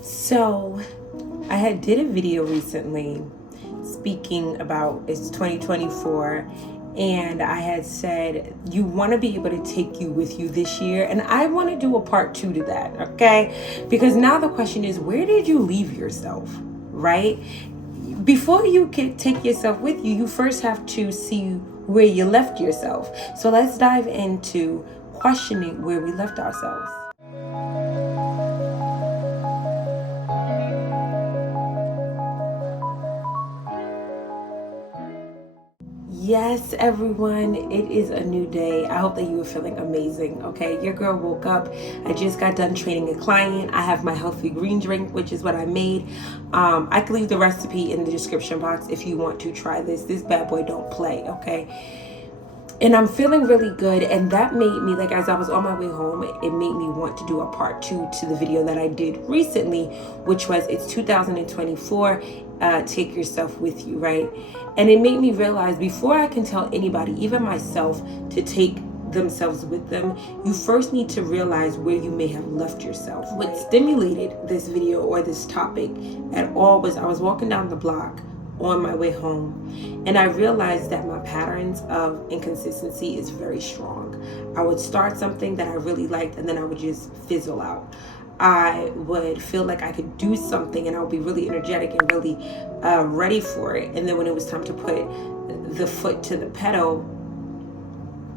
So I had did a video recently speaking about it's 2024, and I had said you want to be able to take you with you this year, and I want to do a part 2 to that, okay? Because now the question is, where did you leave yourself, right? Before you can take yourself with you, you first have to see where you left yourself. So let's dive into questioning where we left ourselves. Yes, everyone, it is a new day. I hope that you are feeling amazing, okay? Your girl woke up. I just got done training a client. I have my healthy green drink, which is what I made. I can leave the recipe in the description box if you want to try this. This bad boy don't play, okay? And I'm feeling really good, and that made me, like, as I was on my way home, it made me want to do a part 2 to the video that I did recently, which was it's 2024, take yourself with you, right? And it made me realize before I can tell anybody, even myself, to take themselves with them, you first need to realize where you may have left yourself. What stimulated this video or this topic at all was I was walking down the block on my way home, and I realized that my patterns of inconsistency is very strong. I would start something that I really liked, and then I would just fizzle out. I would feel like I could do something and I would be really energetic and really ready for it, and then when it was time to put the foot to the pedal,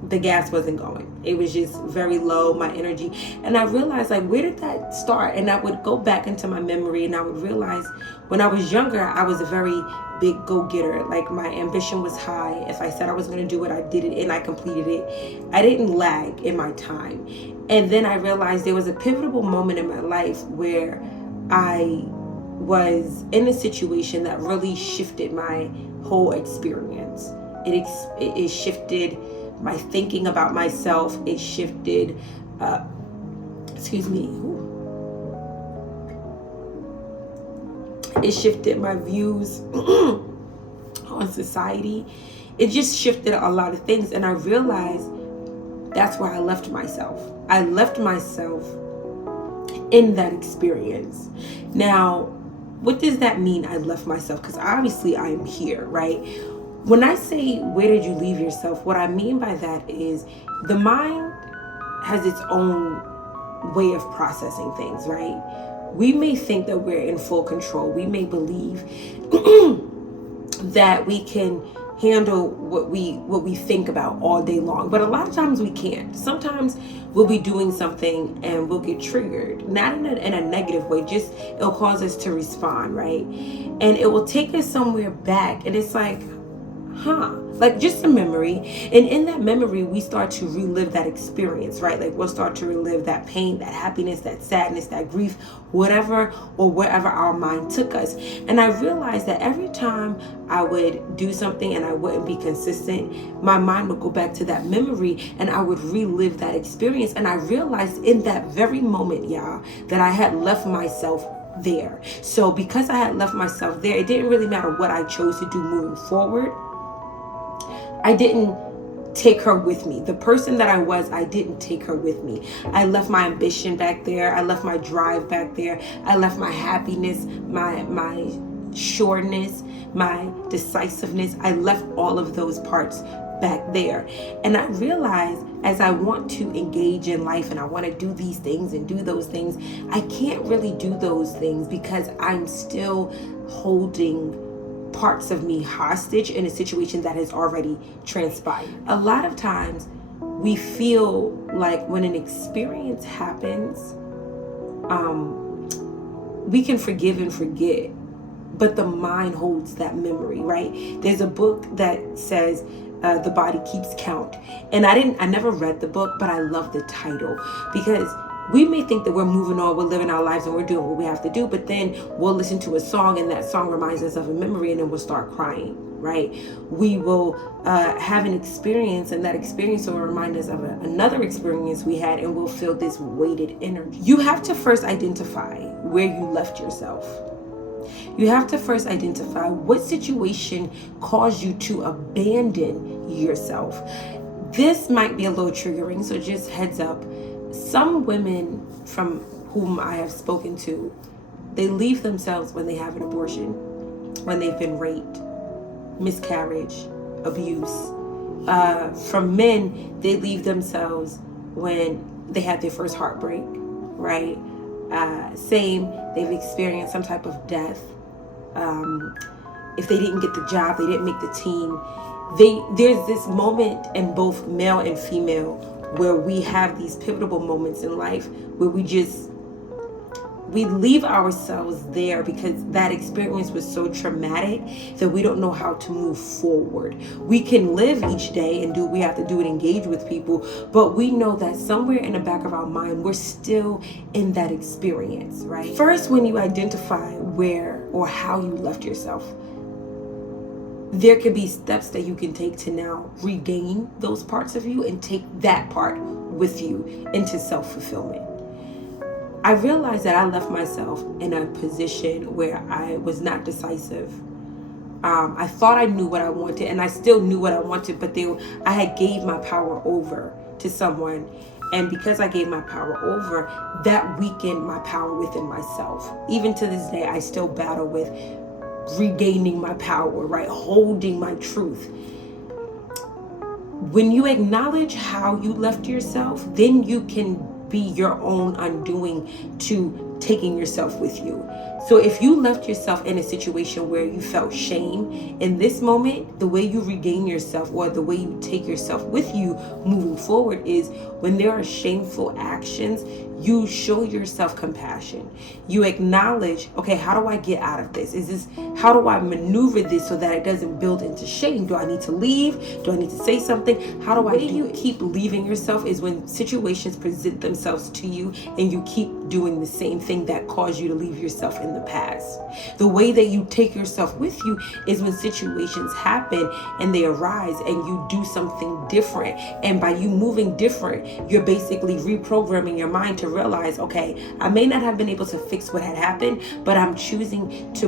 the gas wasn't going. It was just very low, my energy. And I realized, like, where did that start? And I would go back into my memory, and I would realize when I was younger, I was a very big go-getter. Like, my ambition was high. If I said I was going to do it, I did it, and I completed it. I didn't lag in my time. And then I realized there was a pivotal moment in my life where I was in a situation that really shifted my whole experience. It shifted my thinking about myself. It shifted, it shifted my views on society. It just shifted a lot of things, and I realized that's where I left myself. I left myself in that experience. Now, what does that mean, I left myself? Because obviously I am here, right? When I say, where did you leave yourself? What I mean by that is the mind has its own way of processing things, right? We may think that we're in full control. We may believe that we can handle what we think about all day long, but a lot of times we can't. Sometimes we'll be doing something and we'll get triggered, not in a negative way, just it'll cause us to respond, right? And it will take us somewhere back, and it's like, like just a memory, and in that memory we start to relive that experience, right? Like we'll start to relive that pain, that happiness, that sadness, that grief, whatever or wherever our mind took us. And I realized that every time I would do something and I wouldn't be consistent, my mind would go back to that memory and I would relive that experience. And I realized in that very moment, y'all, that I had left myself there. So because I had left myself there, it didn't really matter what I chose to do moving forward. I didn't take her with me. The person that I was, I didn't take her with me. I left my ambition back there. I left my drive back there. I left my happiness, my sureness, my decisiveness. I left all of those parts back there. And I realized as I want to engage in life and I want to do these things and do those things, I can't really do those things because I'm still holding parts of me hostage in a situation that has already transpired. A lot of times we feel like when an experience happens, we can forgive and forget, but the mind holds that memory, right? There's a book that says the body keeps count, and I never read the book, but I love the title because we may think that we're moving on, we're living our lives and we're doing what we have to do, but then we'll listen to a song and that song reminds us of a memory, and then we'll start crying, right? We will have an experience, and that experience will remind us of another experience we had, and we'll feel this weighted energy. You have to first identify where you left yourself. You have to first identify what situation caused you to abandon yourself. This might be a little triggering, so just heads up. Some women from whom I have spoken to They leave themselves when they have an abortion, when they've been raped, miscarriage, abuse. From men, they leave themselves when they had their first heartbreak, right? Same, they've experienced some type of death. If they didn't get the job, they didn't make the team. There's this moment in both male and female where we have these pivotal moments in life where we leave ourselves there because that experience was so traumatic that we don't know how to move forward. We can live each day and do what we have to do and engage with people, but we know that somewhere in the back of our mind, we're still in that experience, right? First, when you identify where or how you left yourself, there could be steps that you can take to now regain those parts of you and take that part with you into self-fulfillment. I realized that I left myself in a position where I was not decisive. I thought I knew what I wanted, and I still knew what I wanted, but I had gave my power over to someone. And because I gave my power over, that weakened my power within myself. Even to this day, I still battle with regaining my power, right? Holding my truth. When you acknowledge how you left yourself, then you can be your own undoing to taking yourself with you. So if you left yourself in a situation where you felt shame, in this moment, the way you regain yourself or the way you take yourself with you moving forward is when there are shameful actions, you show yourself compassion. You acknowledge, okay, how do I get out of this? How do I maneuver this so that it doesn't build into shame? Do I need to leave? Do I need to say something? How do I do it? The way you keep leaving yourself is when situations present themselves to you and you keep doing the same thing that caused you to leave yourself in the past. The way that you take yourself with you is when situations happen and they arise and you do something different. And by you moving different, you're basically reprogramming your mind to realize, okay, I may not have been able to fix what had happened, but I'm choosing to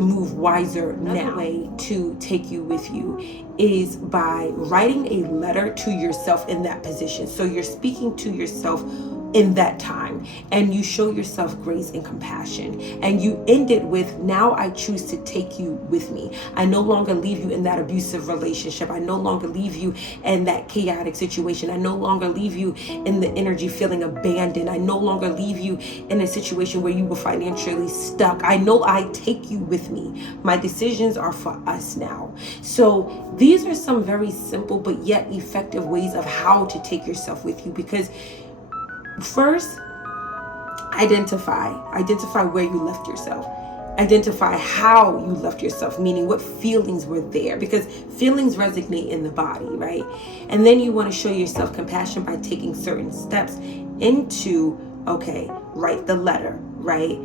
move wiser now. Another way to take you with you is by writing a letter to yourself in that position. So you're speaking to yourself in that time and you show yourself grace and compassion and you end it with, now I choose to take you with me. I no longer leave you in that abusive relationship. I no longer leave you in that chaotic situation. I no longer leave you in the energy feeling abandoned. I no longer leave you in a situation where you were financially stuck. I know I take you with me. My decisions are for us now. So these are some very simple but yet effective ways of how to take yourself with you, because first, identify where you left yourself. Identify how you left yourself, meaning what feelings were there, because feelings resonate in the body, right? And then you want to show yourself compassion by taking certain steps into, okay, write the letter, right?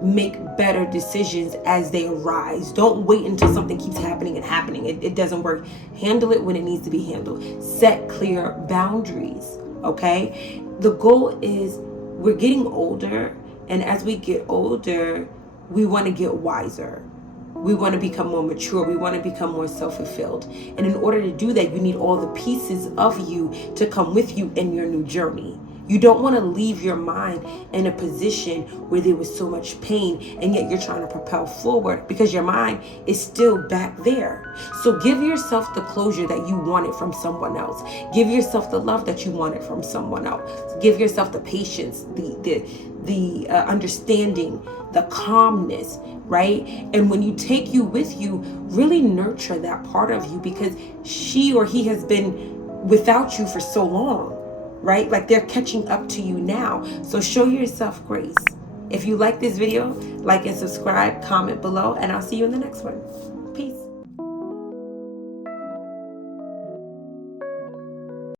Make better decisions as they arise. Don't wait until something keeps happening and happening. It doesn't work. Handle it when it needs to be handled. Set clear boundaries, okay? The goal is we're getting older, and as we get older, we want to get wiser. We want to become more mature. We want to become more self-fulfilled. And in order to do that, you need all the pieces of you to come with you in your new journey. You don't want to leave your mind in a position where there was so much pain and yet you're trying to propel forward because your mind is still back there. So give yourself the closure that you wanted from someone else. Give yourself the love that you wanted from someone else. Give yourself the patience, the understanding, the calmness, right? And when you take you with you, really nurture that part of you, because she or he has been without you for so long. Right? Like they're catching up to you now. So show yourself grace. If you like this video, like and subscribe, comment below, and I'll see you in the next one. Peace.